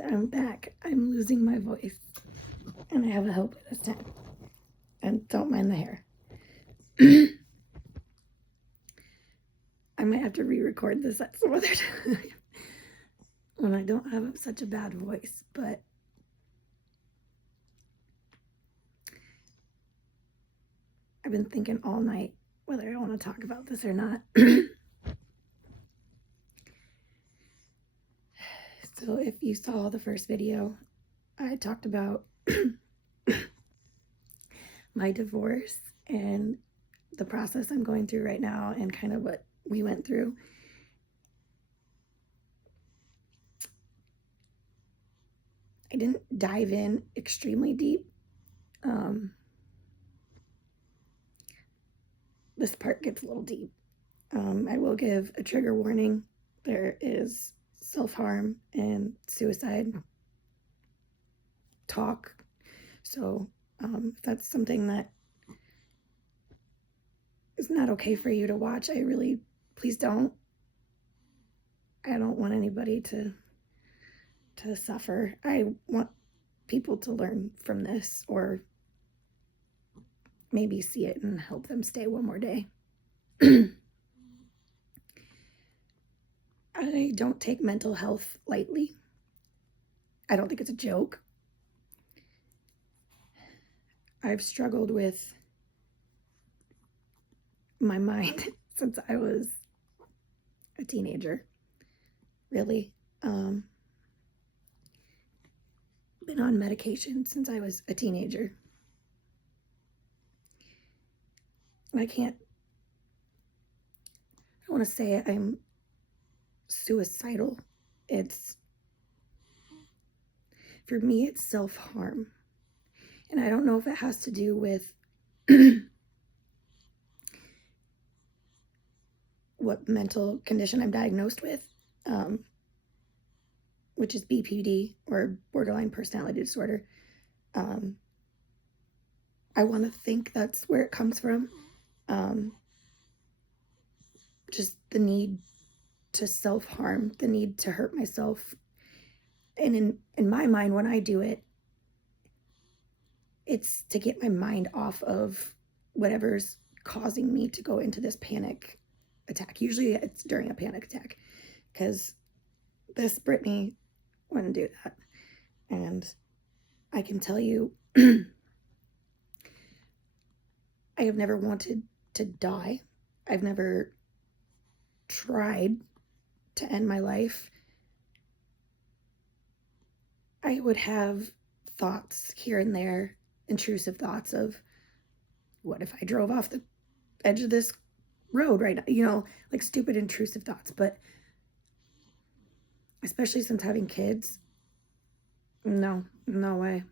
And I'm back. I'm losing my voice. And I have a helper this time. And don't mind the hair. I might have to re-record this at some other time when I don't have such a bad voice, but I've been thinking all night whether I want to talk about this or not. So if you saw the first video, I talked about my divorce and the process I'm going through right now and kind of what we went through. I didn't dive in extremely deep. This part gets a little deep. I will give a trigger warning. There is self-harm and suicide talk. So if that's something that is not okay for you to watch, please don't. I don't want anybody to suffer. I want people to learn from this or maybe see it and help them stay one more day. I don't take mental health lightly. I don't think it's a joke. I've struggled with my mind since I was a teenager, really. Been on medication since I was a teenager. I don't want to say I'm suicidal. For me, it's self-harm. And I don't know if it has to do with what mental condition I'm diagnosed with, which is BPD, or borderline personality disorder. I want to think that's where it comes from. Just the need to self-harm, the need to hurt myself. And in my mind, when I do it, it's to get my mind off of whatever's causing me to go into this panic attack. Usually it's during a panic attack, because this Brittany wouldn't do that. And I can tell you, I have never wanted to die. I've never tried to end my life. I would have thoughts here and there, intrusive thoughts of, what if I drove off the edge of this road right now? Like stupid intrusive thoughts. But especially since having kids, no way.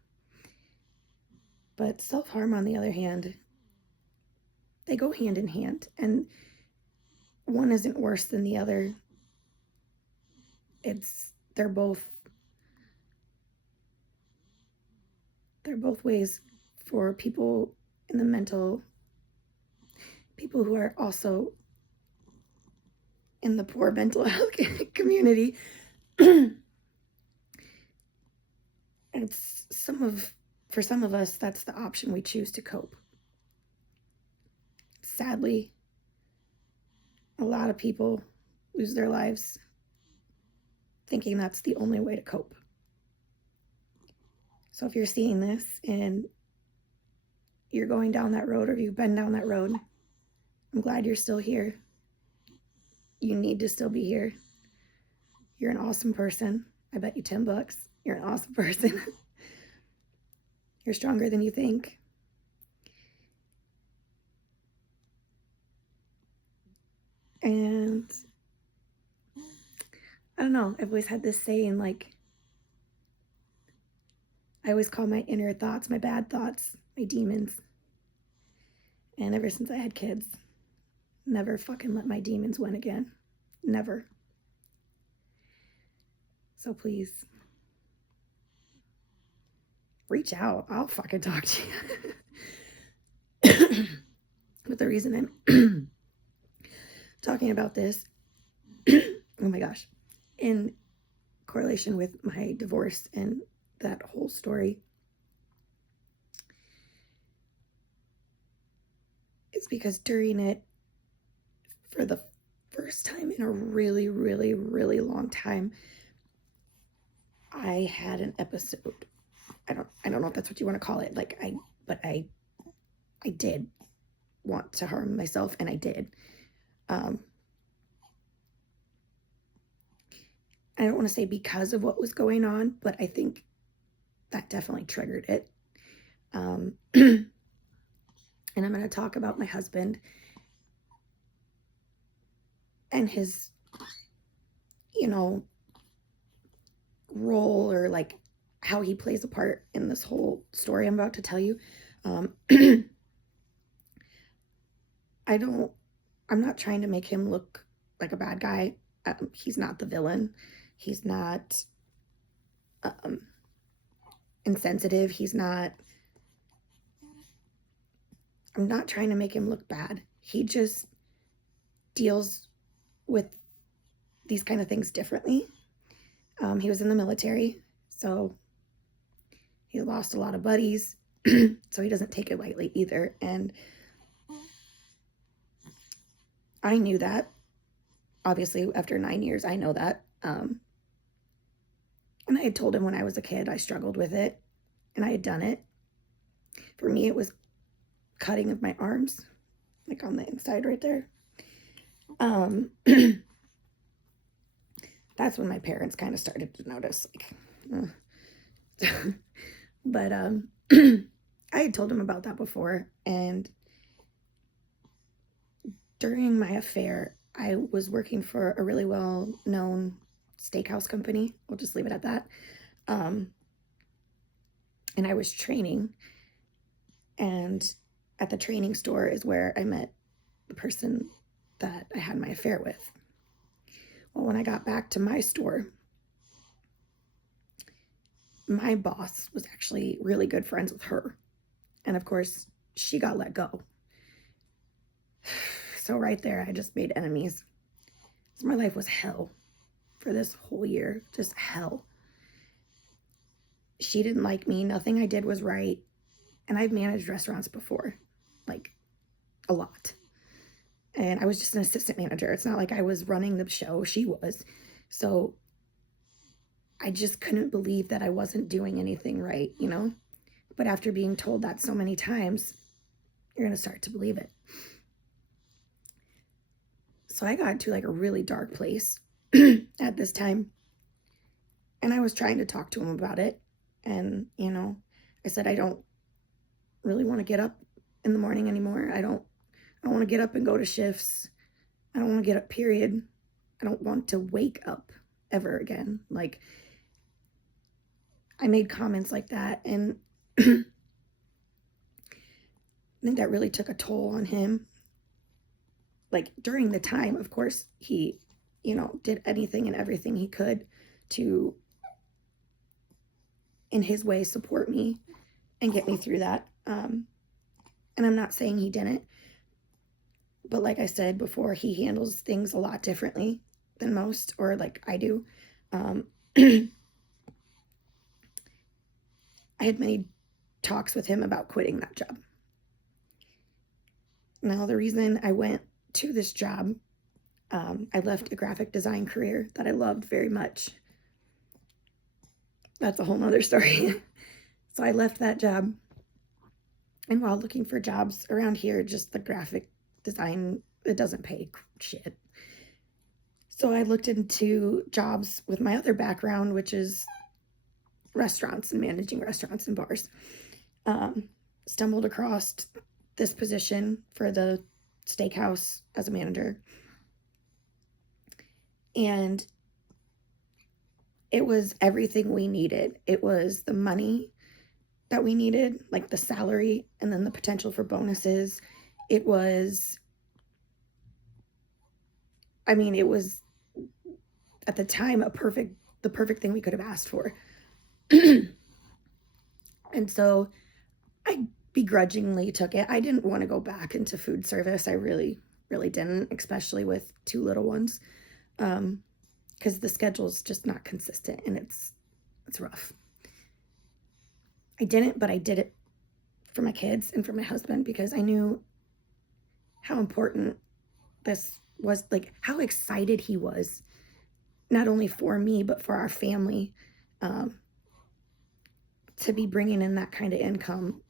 But self-harm, on the other hand, they go hand in hand, and one isn't worse than the other. They're both ways for people who are also in the poor mental health community. For some of us, that's the option we choose to cope. Sadly, a lot of people lose their lives thinking that's the only way to cope. So if you're seeing this and you're going down that road, or you've been down that road, I'm glad you're still here. You need to still be here. You're an awesome person. I bet you $10. You're an awesome person. You're stronger than you think. And I don't know, I've always had this saying, like, I always call my inner thoughts, my bad thoughts, my demons. And ever since I had kids, never fucking let my demons win again. Never. So please, reach out. I'll fucking talk to you. But the reason I'm talking about this, oh my gosh, in correlation with my divorce and that whole story is because during it, for the first time in a really, really, really long time, I had an episode. I don't know if that's what you want to call it. Like I did want to harm myself, and I did. I don't want to say because of what was going on, but I think that definitely triggered it. And I'm going to talk about my husband and his, role, or like how he plays a part in this whole story I'm about to tell you. I'm not trying to make him look like a bad guy. He's not the villain. He's not insensitive. I'm not trying to make him look bad. He just deals with these kind of things differently. He was in the military, so he lost a lot of buddies, so he doesn't take it lightly either. And I knew that. Obviously, after 9 years, I know that. And I had told him when I was a kid I struggled with it, and I had done it. For me, it was cutting of my arms, like on the inside right there. That's when my parents kind of started to notice, but I had told him about that before, and during my affair, I was working for a really well-known steakhouse company. We'll just leave it at that. And I was training, and at the training store is where I met the person that I had my affair with. Well, when I got back to my store, my boss was actually really good friends with her. And of course, she got let go. So right there, I just made enemies. So my life was hell for this whole year, just hell. She didn't like me. Nothing I did was right. And I've managed restaurants before, like a lot. And I was just an assistant manager. It's not like I was running the show. She was. So I just couldn't believe that I wasn't doing anything right, But after being told that so many times, you're going to start to believe it. So I got into like a really dark place at this time. And I was trying to talk to him about it. And, I said, I don't really want to get up in the morning anymore. I don't want to get up and go to shifts. I don't want to get up, period. I don't want to wake up ever again. Like, I made comments like that, and I think that really took a toll on him. Like, during the time, of course, he, did anything and everything he could to, in his way, support me and get me through that. And I'm not saying he didn't, but like I said before, he handles things a lot differently than most, or like I do. I had many talks with him about quitting that job. Now, the reason I went to this job, I left a graphic design career that I loved very much. That's a whole nother story. So I left that job. And while looking for jobs around here, just the graphic design, it doesn't pay shit. So I looked into jobs with my other background, which is restaurants and managing restaurants and bars. Stumbled across this position for the steakhouse as a manager. And it was everything we needed. It was the money that we needed, like the salary, and then the potential for bonuses. It was at the time the perfect thing we could have asked for. And so I begrudgingly took it. I didn't want to go back into food service. I really, really didn't, especially with 2 little ones. because the schedule's just not consistent, and it's rough. I didn't, but I did it for my kids and for my husband, because I knew how important this was, like how excited he was, not only for me, but for our family, to be bringing in that kind of income.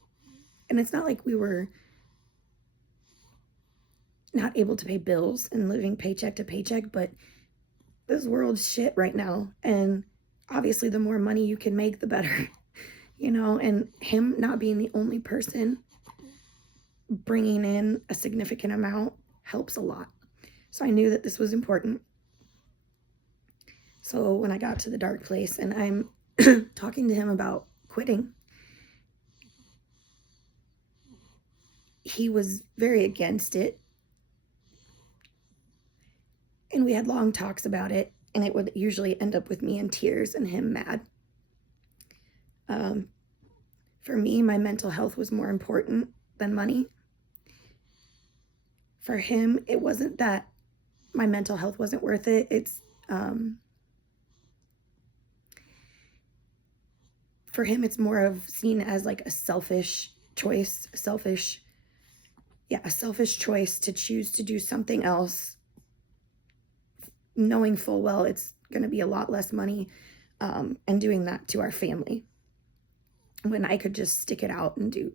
And it's not like we were not able to pay bills and living paycheck to paycheck, but this world's shit right now. And obviously the more money you can make, the better, you know, and him not being the only person bringing in a significant amount helps a lot. So I knew that this was important. So when I got to the dark place and I'm talking to him about quitting, he was very against it. And we had long talks about it, and it would usually end up with me in tears and him mad. For me, my mental health was more important than money. For him, it wasn't that my mental health wasn't worth it. It's, for him, it's more of seen as like a selfish choice, a selfish choice to choose to do something else, knowing full well it's going to be a lot less money, and doing that to our family, when I could just stick it out and do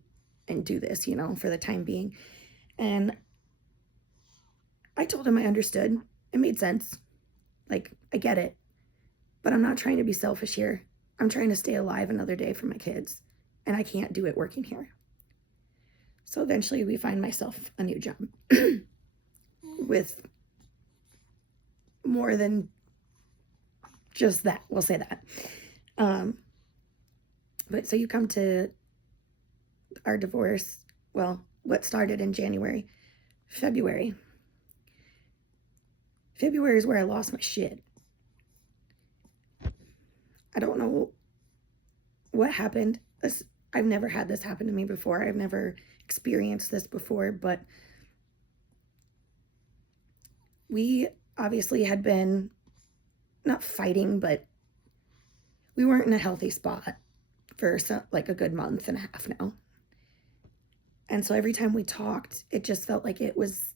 this, you know, for the time being. And I told him I understood. It made sense. Like, I get it, but I'm not trying to be selfish here. I'm trying to stay alive another day for my kids, and I can't do it working here. So eventually we find myself a new job with more than just that. We'll say that. But so you come to our divorce, well, what started in January, February is where I lost my shit. I don't know what happened. I've never had this happen to me before. I've never experienced this before, but we obviously had been not fighting, but we weren't in a healthy spot for like a good month and a half now. And so every time we talked, it just felt like it was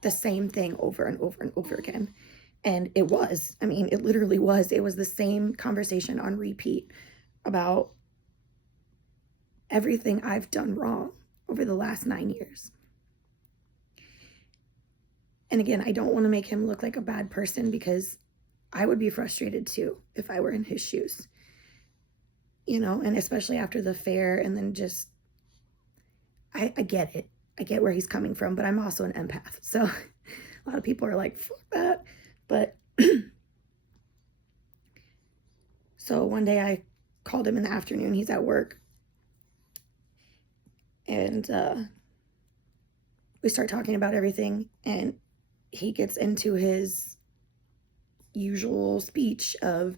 the same thing over and over and over again. And it was, I mean, it literally was. It was the same conversation on repeat about everything I've done wrong over the last 9 years. And again, I don't want to make him look like a bad person, because I would be frustrated too if I were in his shoes, you know, and especially after the affair. And then just, I get it. I get where he's coming from, but I'm also an empath. So a lot of people are like, fuck that. But so one day I called him in the afternoon. He's at work. And we start talking about everything. And he gets into his usual speech of,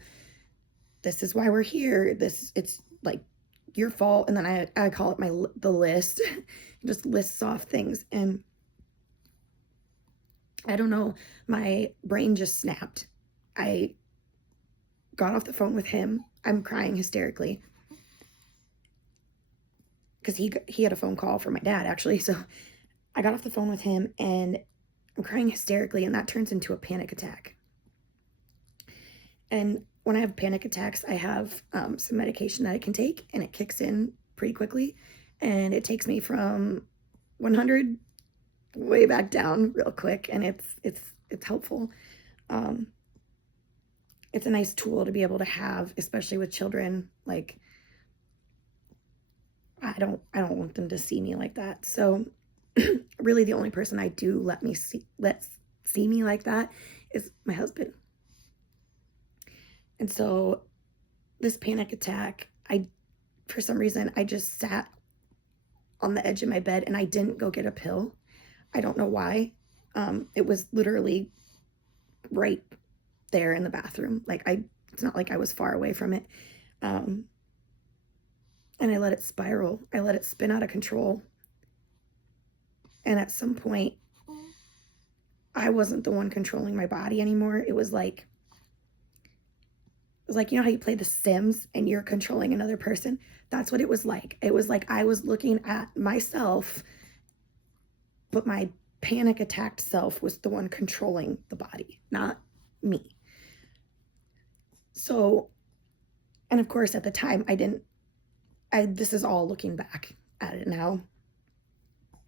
this is why we're here. It's like your fault. And then I call it the list. Just lists off things. And I don't know, my brain just snapped. I got off the phone with him. I'm crying hysterically, because he had a phone call from my dad, actually. So I got off the phone with him, and I'm crying hysterically, and that turns into a panic attack. And when I have panic attacks, I have some medication that I can take, and it kicks in pretty quickly. And it takes me from 100 way back down real quick, and it's helpful. It's a nice tool to be able to have, especially with children. Like, I don't want them to see me like that. So really the only person I do let see me like that is my husband. And so this panic attack, for some reason, I just sat on the edge of my bed and I didn't go get a pill. I don't know why. It was literally right there in the bathroom. Like, it's not like I was far away from it. And I let it spiral. I let it spin out of control. And at some point, I wasn't the one controlling my body anymore. It was like was like, you know how you play The Sims and you're controlling another person? That's what it was like. It was like I was looking at myself, but my panic attacked self was the one controlling the body, not me. So, and of course, at the time, this is all looking back at it now.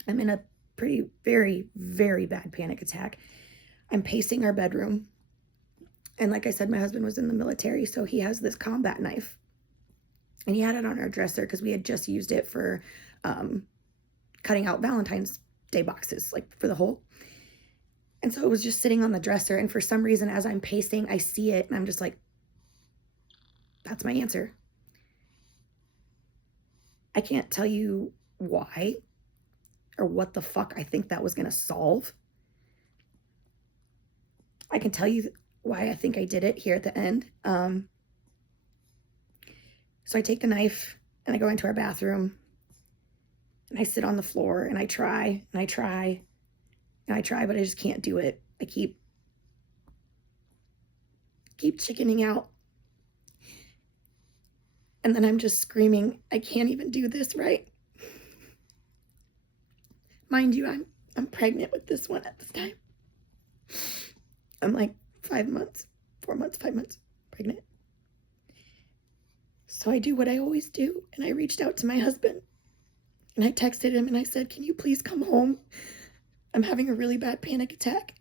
I'm in a very, very bad panic attack. I'm pacing our bedroom. And like I said, my husband was in the military, so he has this combat knife. And he had it on our dresser because we had just used it for cutting out Valentine's Day boxes, like for the hole. And so it was just sitting on the dresser. And for some reason, as I'm pacing, I see it and I'm just like, that's my answer. I can't tell you why or what the fuck I think that was going to solve. I can tell you why I think I did it here at the end. So I take the knife and I go into our bathroom and I sit on the floor and I try and I try and I try, but I just can't do it. I keep chickening out. And then I'm just screaming, I can't even do this right. Mind you, I'm pregnant with this one at this time. I'm like 5 months pregnant. So I do what I always do, and I reached out to my husband, and I texted him, and I said, can you please come home? I'm having a really bad panic attack.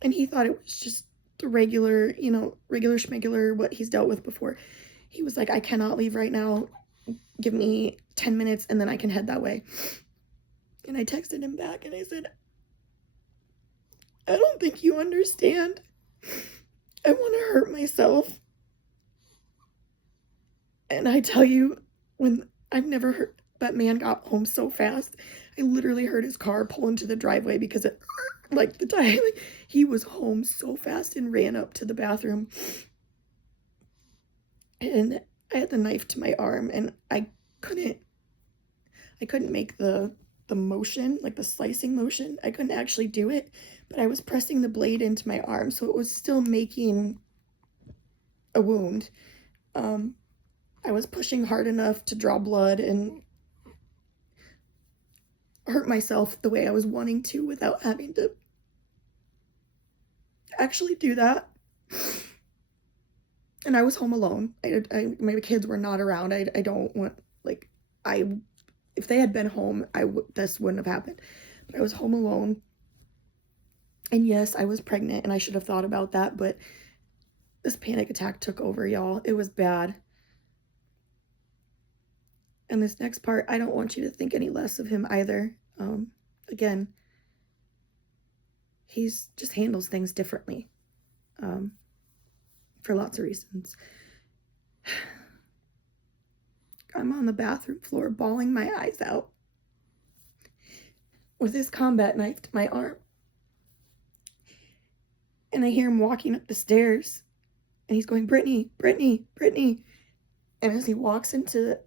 And he thought it was just the regular schmegular, what he's dealt with before. He was like, I cannot leave right now. Give me 10 minutes, and then I can head that way. And I texted him back, and I said, I don't think you understand. I want to hurt myself. And I tell you, when I've never heard that man got home so fast. I literally heard his car pull into the driveway because it, like the time, he was home so fast and ran up to the bathroom. And I had the knife to my arm and I couldn't make the motion, like the slicing motion. I couldn't actually do it, but I was pressing the blade into my arm, so it was still making a wound. I was pushing hard enough to draw blood and hurt myself the way I was wanting to without having to actually do that. And I was home alone. My kids were not around. I don't want, like, if they had been home, this wouldn't have happened. But I was home alone. And yes, I was pregnant and I should have thought about that, but this panic attack took over, y'all. It was bad. And this next part, I don't want you to think any less of him either. Again, he's just handles things differently, for lots of reasons. I'm on the bathroom floor bawling my eyes out with his combat knife to my arm. And I hear him walking up the stairs and he's going, Brittany, Brittany, Brittany. And as he walks into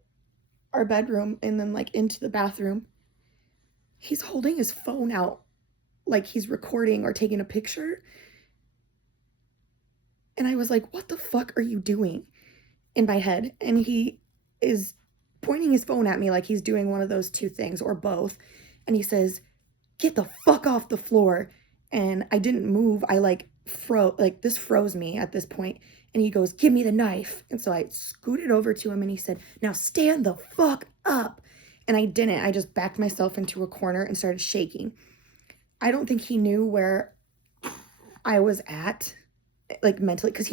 our bedroom and then like into the bathroom, he's holding his phone out like he's recording or taking a picture. And I was like, what the fuck are you doing? In my head. And he is pointing his phone at me like he's doing one of those two things or both. And he says, get the fuck off the floor. And I didn't move. I this froze me at this point. And he goes, give me the knife. And so I scooted over to him and he said, now stand the fuck up. And I didn't. I just backed myself into a corner and started shaking. I don't think he knew where I was at, like mentally, because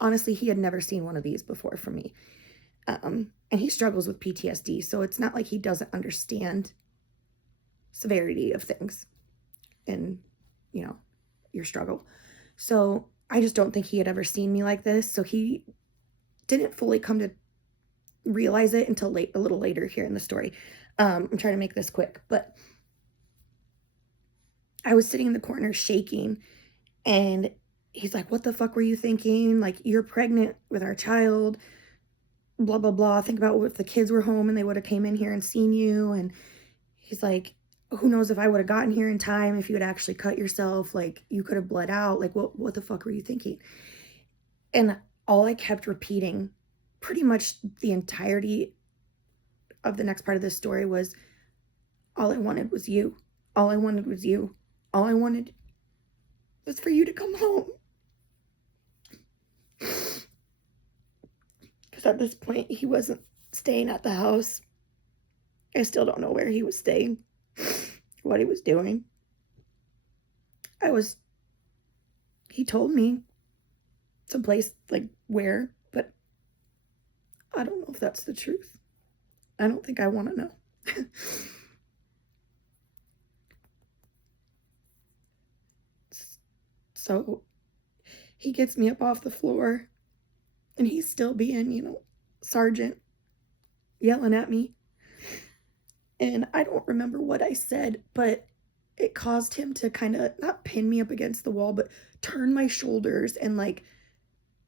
honestly, he had never seen one of these before from me. And he struggles with PTSD, so it's not like he doesn't understand severity of things and, your struggle. So I just don't think he had ever seen me like this. So he didn't fully come to realize it until a little later here in the story. I'm trying to make this quick, but I was sitting in the corner shaking and he's like, what the fuck were you thinking? Like, you're pregnant with our child, blah, blah, blah. Think about if the kids were home and they would have came in here and seen you. And he's like, who knows if I would have gotten here in time, if you had actually cut yourself, like you could have bled out. Like, what the fuck were you thinking? And all I kept repeating pretty much the entirety of the next part of this story was, all I wanted was you. All I wanted was you. All I wanted was for you to come home. Because at this point, he wasn't staying at the house. I still don't know where he was staying, what he was doing. He told me someplace, like where, but I don't know if that's the truth. I don't think I want to know. So he gets me up off the floor, and he's still being, sergeant, yelling at me. And I don't remember what I said, but it caused him to kind of not pin me up against the wall, but turn my shoulders, and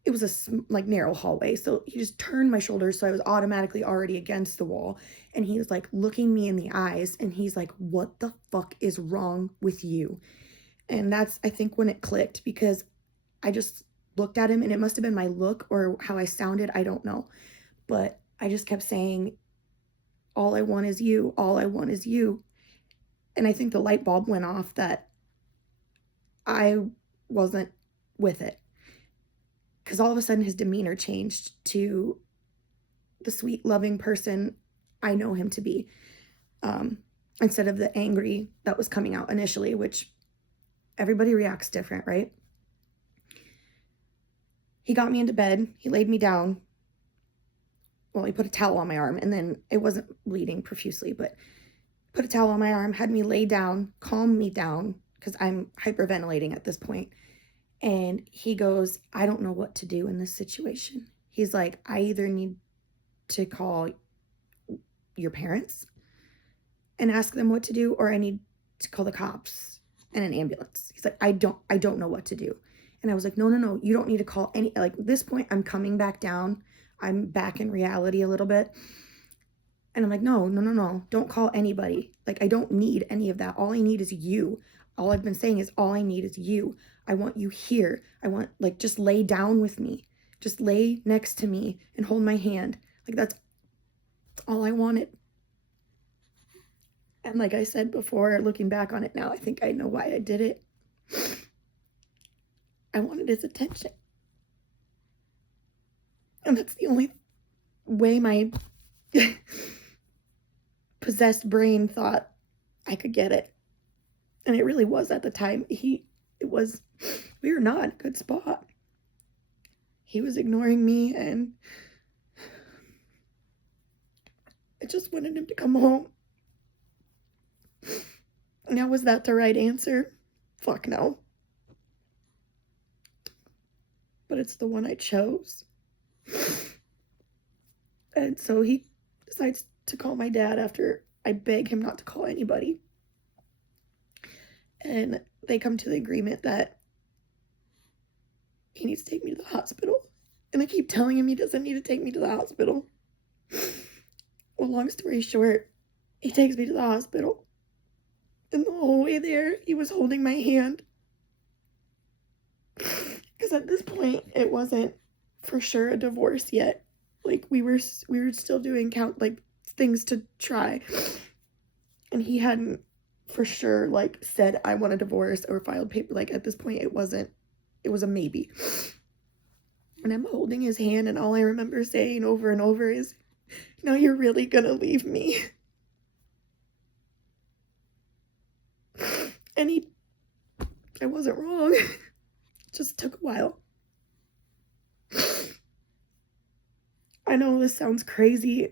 it was a narrow hallway, so he just turned my shoulders, so I was automatically already against the wall. And he was like looking me in the eyes, and he's like, what the fuck is wrong with you? And that's, I think, when it clicked, because I just looked at him, and it must have been my look or how I sounded, I don't know, but I just kept saying, all I want is you, all I want is you. And I think the light bulb went off that I wasn't with it, because all of a sudden his demeanor changed to the sweet, loving person I know him to be, instead of the angry that was coming out initially, which everybody reacts different, right? He got me into bed. He laid me down. Well, he put a towel on my arm, and then it wasn't bleeding profusely, but put a towel on my arm, had me lay down, calm me down, because I'm hyperventilating at this point. And he goes, I don't know what to do in this situation. He's like, I either need to call your parents and ask them what to do, or I need to call the cops and an ambulance. He's like, I don't know what to do. And I was like, no, you don't need to call any, like, at this point, I'm coming back down. I'm back in reality a little bit. And I'm like, no, don't call anybody. Like, I don't need any of that. All I need is you. All I've been saying is, all I need is you. I want you here. I want, like, just lay down with me. Just lay next to me and hold my hand. Like, that's all I wanted. And like I said before, looking back on it now, I think I know why I did it. I wanted his attention. And that's the only way my possessed brain thought I could get it. And it really was at the time. We were not in a good spot. He was ignoring me, and I just wanted him to come home. Now, was that the right answer? Fuck no. But it's the one I chose. And so he decides to call my dad after I beg him not to call anybody. And they come to the agreement that he needs to take me to the hospital. And I keep telling him he doesn't need to take me to the hospital. Well, long story short, he takes me to the hospital. And the whole way there, he was holding my hand. Because at this point, it wasn't for sure a divorce yet. Like, we were still doing things to try. And he hadn't for sure, said, I want a divorce, or filed paper. Like, at this point, it was a maybe. And I'm holding his hand, and all I remember saying over and over is, now you're really gonna leave me. And I wasn't wrong. It just took a while. I know this sounds crazy,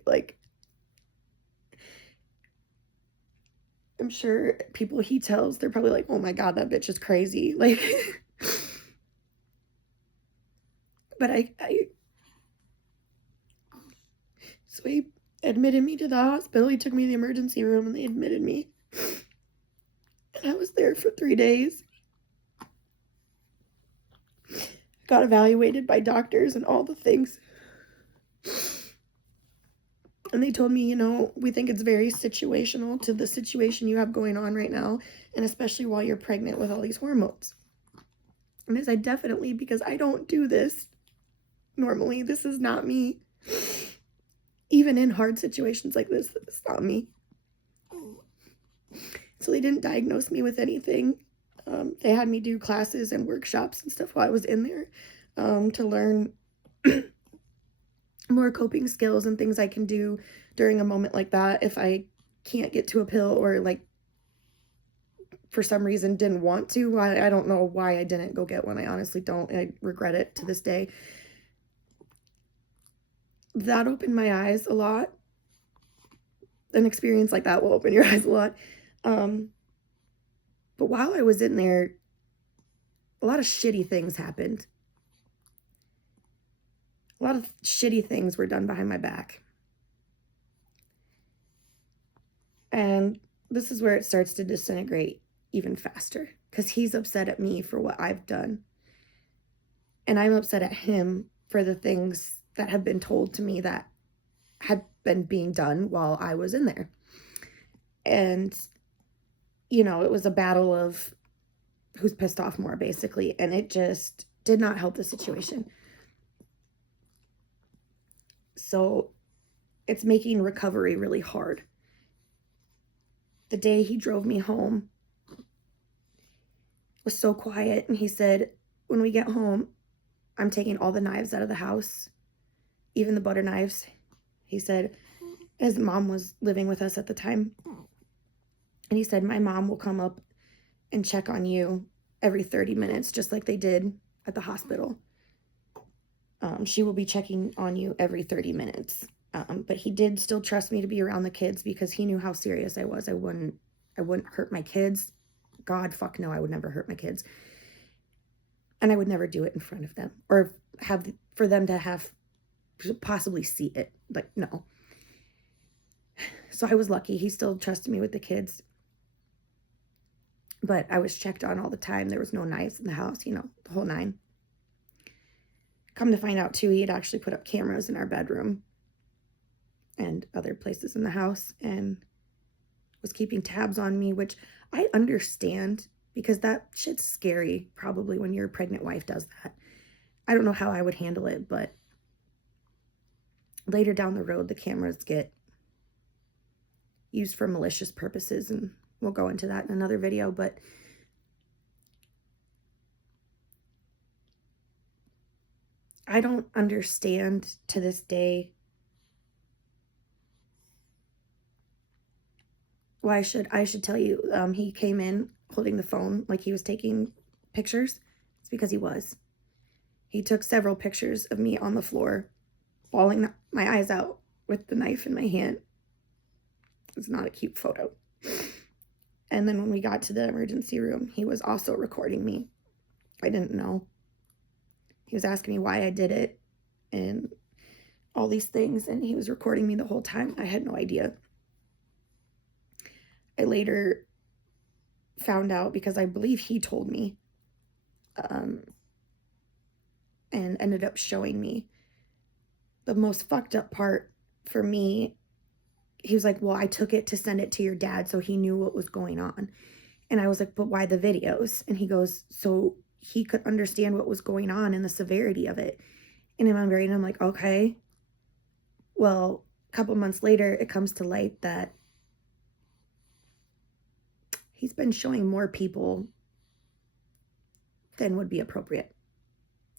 I'm sure people he tells, they're probably like, oh my God, that bitch is crazy. But so he admitted me to the hospital. He took me to the emergency room, and they admitted me. And I was there for 3 days. Got evaluated by doctors and all the things. And they told me, we think it's very situational to the situation you have going on right now, and especially while you're pregnant with all these hormones. And I said, definitely, because I don't do this normally. This is not me. Even in hard situations like this, it's not me. So they didn't diagnose me with anything. They had me do classes and workshops and stuff while I was in there to learn more coping skills and things I can do during a moment like that if I can't get to a pill or like for some reason didn't want to. I don't know why I didn't go get one. I honestly don't. I regret it to this day. That opened my eyes a lot. An experience like that will open your eyes a lot. But while I was in there, a lot of shitty things happened. A lot of shitty things were done behind my back. And this is where it starts to disintegrate even faster, because he's upset at me for what I've done. And I'm upset at him for the things that have been told to me that had been being done while I was in there. And, you know, it was a battle of who's pissed off more, basically. And it just did not help the situation. So it's making recovery really hard. The day he drove me home was so quiet, and he said, when we get home, I'm taking all the knives out of the house, even the butter knives. He said, his mom was living with us at the time, and he said, my mom will come up and check on you every 30 minutes, just like they did at the hospital. She will be checking on you every 30 minutes. But he did still trust me to be around the kids because he knew how serious I was. I wouldn't hurt my kids. God, fuck no, I would never hurt my kids. And I would never do it in front of them or for them to have possibly see it. Like, no. So I was lucky. He still trusted me with the kids. But I was checked on all the time. There was no knives in the house, you know, the whole nine. Come to find out, too, he had actually put up cameras in our bedroom and other places in the house and was keeping tabs on me, which I understand because that shit's scary probably when your pregnant wife does that. I don't know how I would handle it, but later down the road, the cameras get used for malicious purposes, and we'll go into that in another video, but I don't understand to this day why I should tell you, he came in holding the phone like he was taking pictures. It's because he was. He took several pictures of me on the floor, bawling my eyes out with the knife in my hand. It's not a cute photo. And then when we got to the emergency room, he was also recording me. I didn't know. He was asking me why I did it and all these things, and he was recording me the whole time. I had no idea. I later found out because I believe he told me and ended up showing me. The most fucked up part for me, he was like, well, I took it to send it to your dad so he knew what was going on. And I was like, but why the videos? And he goes, so he could understand what was going on and the severity of it. And in my brain, I'm like, okay. Well, a couple months later, it comes to light that he's been showing more people than would be appropriate,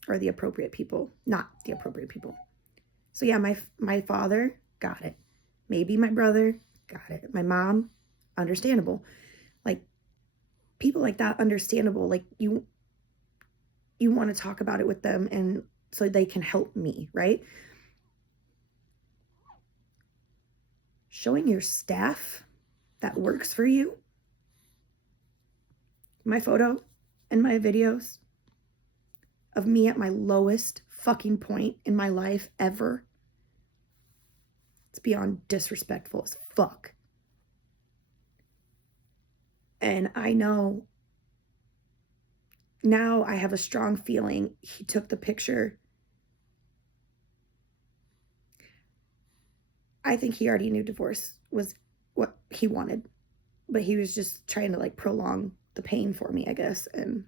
or the appropriate people, not the appropriate people. So yeah, my father got it. Maybe my brother got it. My mom, understandable. Like, people like that, understandable. Like, you want to talk about it with them and so they can help me, right? Showing your staff that works for you my photo and my videos of me at my lowest fucking point in my life ever. It's beyond disrespectful as fuck. And I know now, I have a strong feeling he took the picture. I think he already knew divorce was what he wanted, but he was just trying to like prolong the pain for me, I guess. And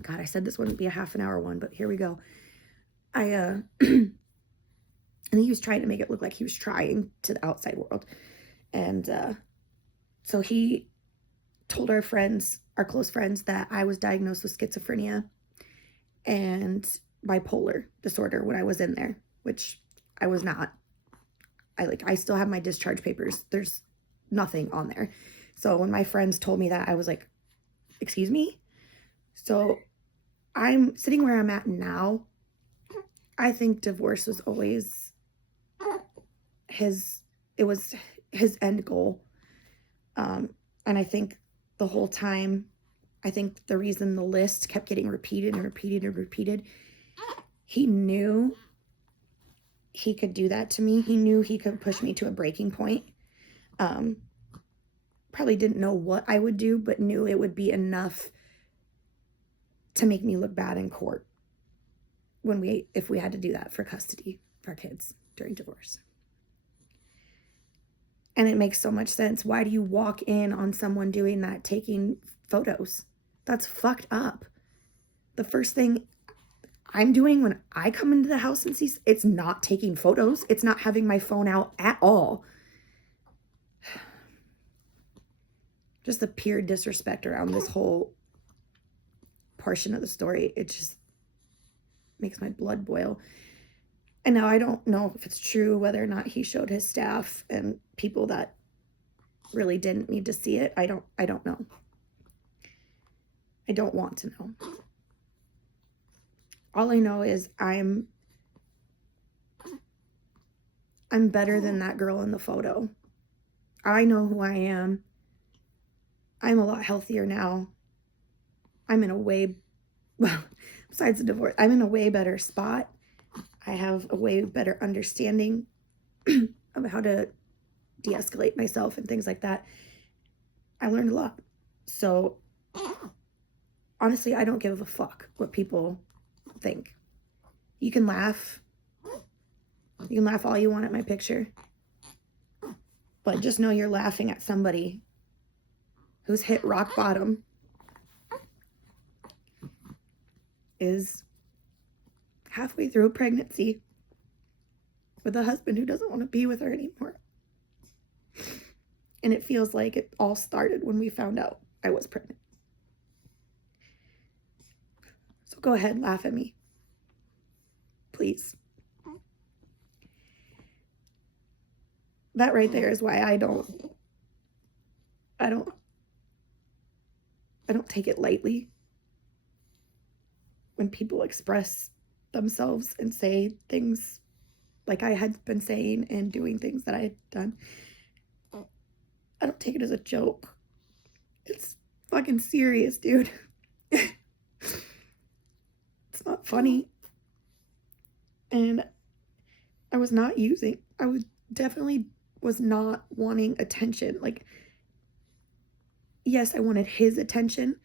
God, I said this wouldn't be a half an hour one, but here we go. and he was trying to make it look like he was trying to the outside world. And so he told our friends, our close friends, that I was diagnosed with schizophrenia and bipolar disorder when I was in there, which I was not. I still have my discharge papers. There's nothing on there. So when my friends told me that, I was like, excuse me? So I'm sitting where I'm at now. I think divorce was always his end goal. And I think the whole time, I think the reason the list kept getting repeated and repeated and repeated, he knew he could do that to me. He knew he could push me to a breaking point. Probably didn't know what I would do, but knew it would be enough to make me look bad in court if we had to do that for custody of our kids during divorce. And it makes so much sense. Why do you walk in on someone doing that, taking photos? That's fucked up. The first thing I'm doing when I come into the house and see, it's not taking photos. It's not having my phone out at all. Just the pure disrespect around this whole portion of the story. It just makes my blood boil. And now I don't know if it's true, whether or not he showed his staff and people that really didn't need to see it. I don't know. I don't want to know. All I know is I'm better than that girl in the photo. I know who I am. I'm a lot healthier now. I'm in a way, well, besides the divorce, I'm in a way better spot. I have a way better understanding of how to de-escalate myself and things like that. I learned a lot. So honestly, I don't give a fuck what people think. You can laugh. You can laugh all you want at my picture. But just know you're laughing at somebody who's hit rock bottom, is halfway through a pregnancy with a husband who doesn't want to be with her anymore. And it feels like it all started when we found out I was pregnant. So go ahead, laugh at me. Please. That right there is why I don't take it lightly when people express themselves and say things like I had been saying and doing things that I had done. I don't take it as a joke. It's fucking serious, dude. It's not funny. And I was definitely was not wanting attention. Like, yes, I wanted his attention,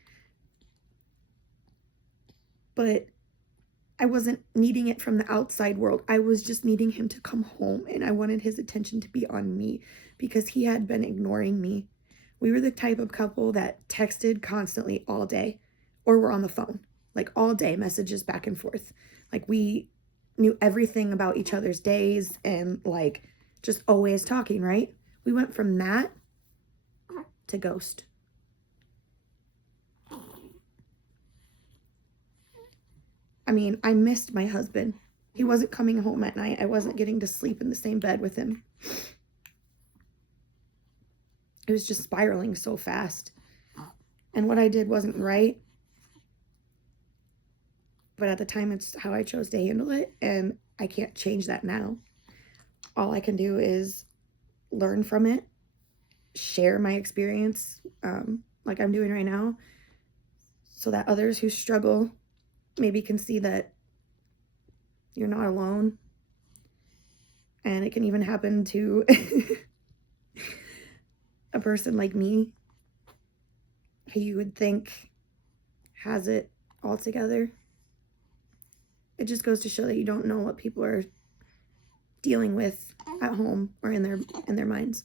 but I wasn't needing it from the outside world. I was just needing him to come home, and I wanted his attention to be on me because he had been ignoring me. We were the type of couple that texted constantly all day, or were on the phone, like all day, messages back and forth. Like we knew everything about each other's days and like just always talking, right? We went from that to ghost. I mean, I missed my husband. He wasn't coming home at night. I wasn't getting to sleep in the same bed with him. It was just spiraling so fast. And what I did wasn't right. But at the time, it's how I chose to handle it. And I can't change that now. All I can do is learn from it, share my experience like I'm doing right now, so that others who struggle maybe can see that you're not alone. And it can even happen to a person like me who you would think has it all together. It just goes to show that you don't know what people are dealing with at home or in their minds.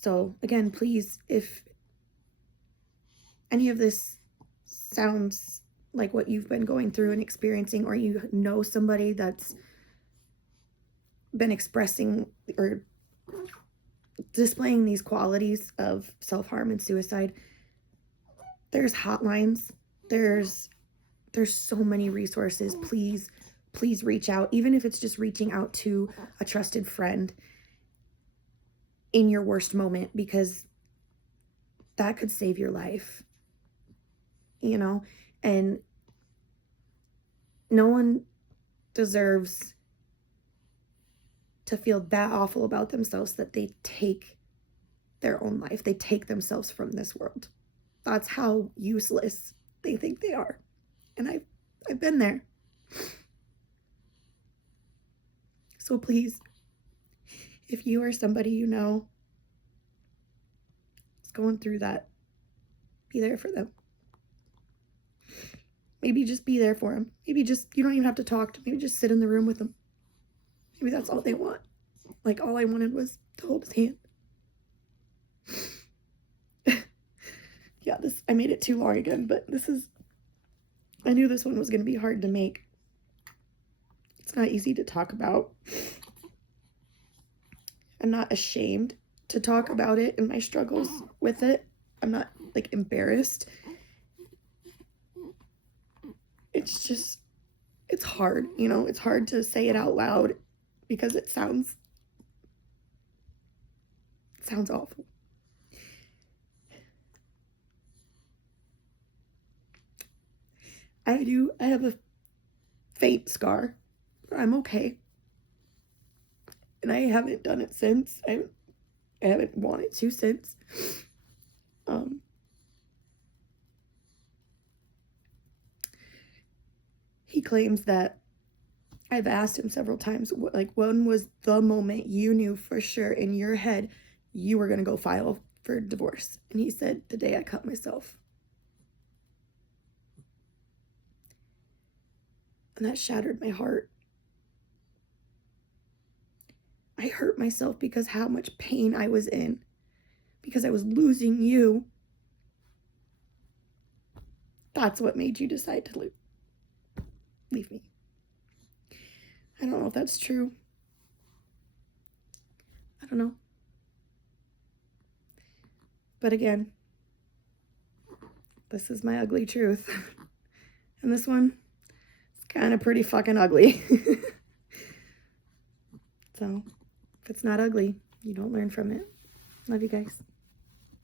So again, please, if any of this sounds like what you've been going through and experiencing, or you know somebody that's been expressing or displaying these qualities of self-harm and suicide, there's hotlines, there's so many resources. Please reach out, even if it's just reaching out to a trusted friend in your worst moment, because that could save your life, you know. And no one deserves to feel that awful about themselves that they take their own life. They take themselves from this world. That's how useless they think they are. And I've been there. So please, if you or somebody you know is going through that, be there for them. Maybe just be there for them. Maybe just, you don't even have to talk to them. Maybe just sit in the room with them. Maybe that's all they want. Like, all I wanted was to hold his hand. Yeah, I made it too long again, but I knew this one was going to be hard to make. It's not easy to talk about. I'm not ashamed to talk about it and my struggles with it. I'm not, like, embarrassed. It's just, it's hard, you know? It's hard to say it out loud because it sounds awful. I have a faint scar. I'm okay. And I haven't done it since. I haven't wanted to since. He claims that I've asked him several times, like, when was the moment you knew for sure in your head you were going to go file for divorce? And he said, the day I cut myself. And that shattered my heart. I hurt myself because how much pain I was in, because I was losing you. That's what made you decide to leave me. I don't know if that's true. I don't know. But again, this is my ugly truth. And this one is kind of pretty fucking ugly. So, if it's not ugly, you don't learn from it. Love you guys.